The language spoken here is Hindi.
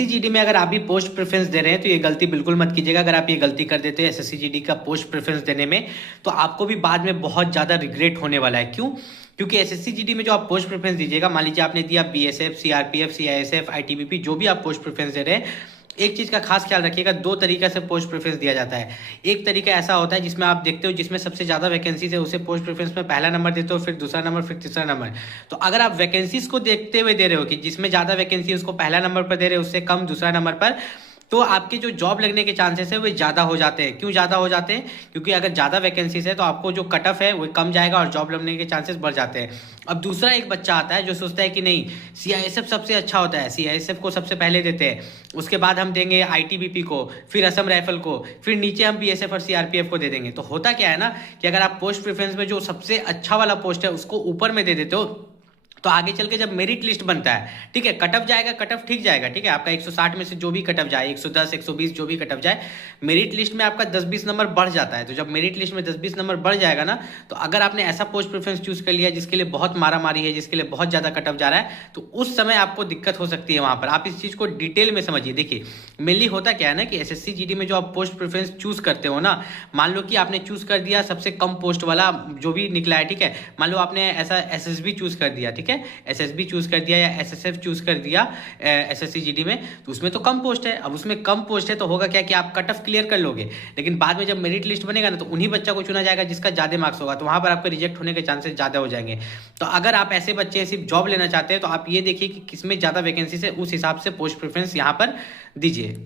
एसएससी में अगर आप भी पोस्ट प्रेफरेंस दे रहे हैं तो ये गलती बिल्कुल मत कीजिएगा। अगर आप ये गलती कर देते हैं एसएससी का पोस्ट प्रेफरेंस देने में, तो आपको भी बाद में बहुत ज़्यादा रिग्रेट होने वाला है। क्यों? क्योंकि एसएससी में जो आप पोस्ट प्रेफरेंस दीजिएगा, मान लीजिए आपने दिया बीएसएफ, सीआरपीएफ, सीआईएसएफ, आईटीबीपी, जो भी आप पोस्ट प्रेफरेंस दे रहे हैं, एक चीज का खास ख्याल रखिएगा, दो तरीके से पोस्ट प्रेफरेंस दिया जाता है। एक तरीका ऐसा होता है जिसमें आप देखते हो जिसमें सबसे ज्यादा वैकेंसीज है उसे पोस्ट प्रेफरेंस में पहला नंबर देते हो, फिर दूसरा नंबर, फिर तीसरा नंबर। तो अगर आप वैकेंसीज को देखते हुए दे रहे हो कि जिसमें ज्यादा वैकेंसी है उसको पहला नंबर पर दे रहे हो, उससे कम दूसरा नंबर पर, तो आपके जो जॉब लगने के चांसेस है वो ज्यादा हो जाते हैं। क्यों ज्यादा हो जाते हैं? क्योंकि अगर ज्यादा वैकेंसीज है तो आपको जो कट ऑफ है वो कम जाएगा और जॉब लगने के चांसेस बढ़ जाते हैं। अब दूसरा एक बच्चा आता है जो सोचता है कि नहीं, सीआईएसएफ सबसे अच्छा होता है, सीआईएसएफ को सबसे पहले देते हैं, उसके बाद हम देंगे आईटीबीपी को, फिर असम राइफल को, फिर नीचे हम बीएसएफ और सीआरपीएफ को दे देंगे। तो होता क्या है ना कि अगर आप पोस्ट प्रेफरेंस में जो सबसे अच्छा वाला पोस्ट है उसको ऊपर में दे देते हो, तो आगे चल के जब मेरिट लिस्ट बनता है, ठीक है, कटअप जाएगा, कटअप ठीक जाएगा, ठीक है, आपका 160 में से जो भी कटअप जाए, 110, 120 जो भी कटअप जाए, मेरिट लिस्ट में आपका 10-20 नंबर बढ़ जाता है। तो जब मेरिट लिस्ट में 10-20 नंबर बढ़ जाएगा ना, तो अगर आपने ऐसा पोस्ट प्रेफरेंस चूज कर लिया जिसके लिए बहुत मारा मारी है, जिसके लिए बहुत ज्यादा कटअप जा रहा है, तो उस समय आपको दिक्कत हो सकती है। वहां पर आप इस चीज को डिटेल में समझिए। देखिए, मेनली होता क्या है ना कि एसएससी जीडी में जो आप पोस्ट प्रेफरेंस चूज करते हो ना, मान लो कि आपने चूज कर दिया सबसे कम पोस्ट वाला जो भी निकला है, ठीक है, मान लो आपने ऐसा एसएसबी चूज कर दिया, ठीक है, एसएसबी चूज कर दिया या एसएसएफ चूज कर दिया एसएससी जीडी में, तो उसमें तो कम पोस्ट है। अब उसमें कम पोस्ट है तो होगा क्या कि आप कट ऑफ क्लियर कर लोगे, लेकिन बाद में जब मेरिट लिस्ट बनेगा ना तो उन्हीं बच्चा को चुना जाएगा जिसका ज्यादा मार्क्स होगा, तो वहां पर आपके रिजेक्ट होने के चांसेस ज्यादा हो जाएंगे। तो अगर आप ऐसे बच्चे सिर्फ जॉब लेना चाहते हैं तो आप ये देखिए कि किसमें ज्यादा वैकेंसी है, उस हिसाब से पोस्ट प्रेफरेंस यहाँ पर दीजिए।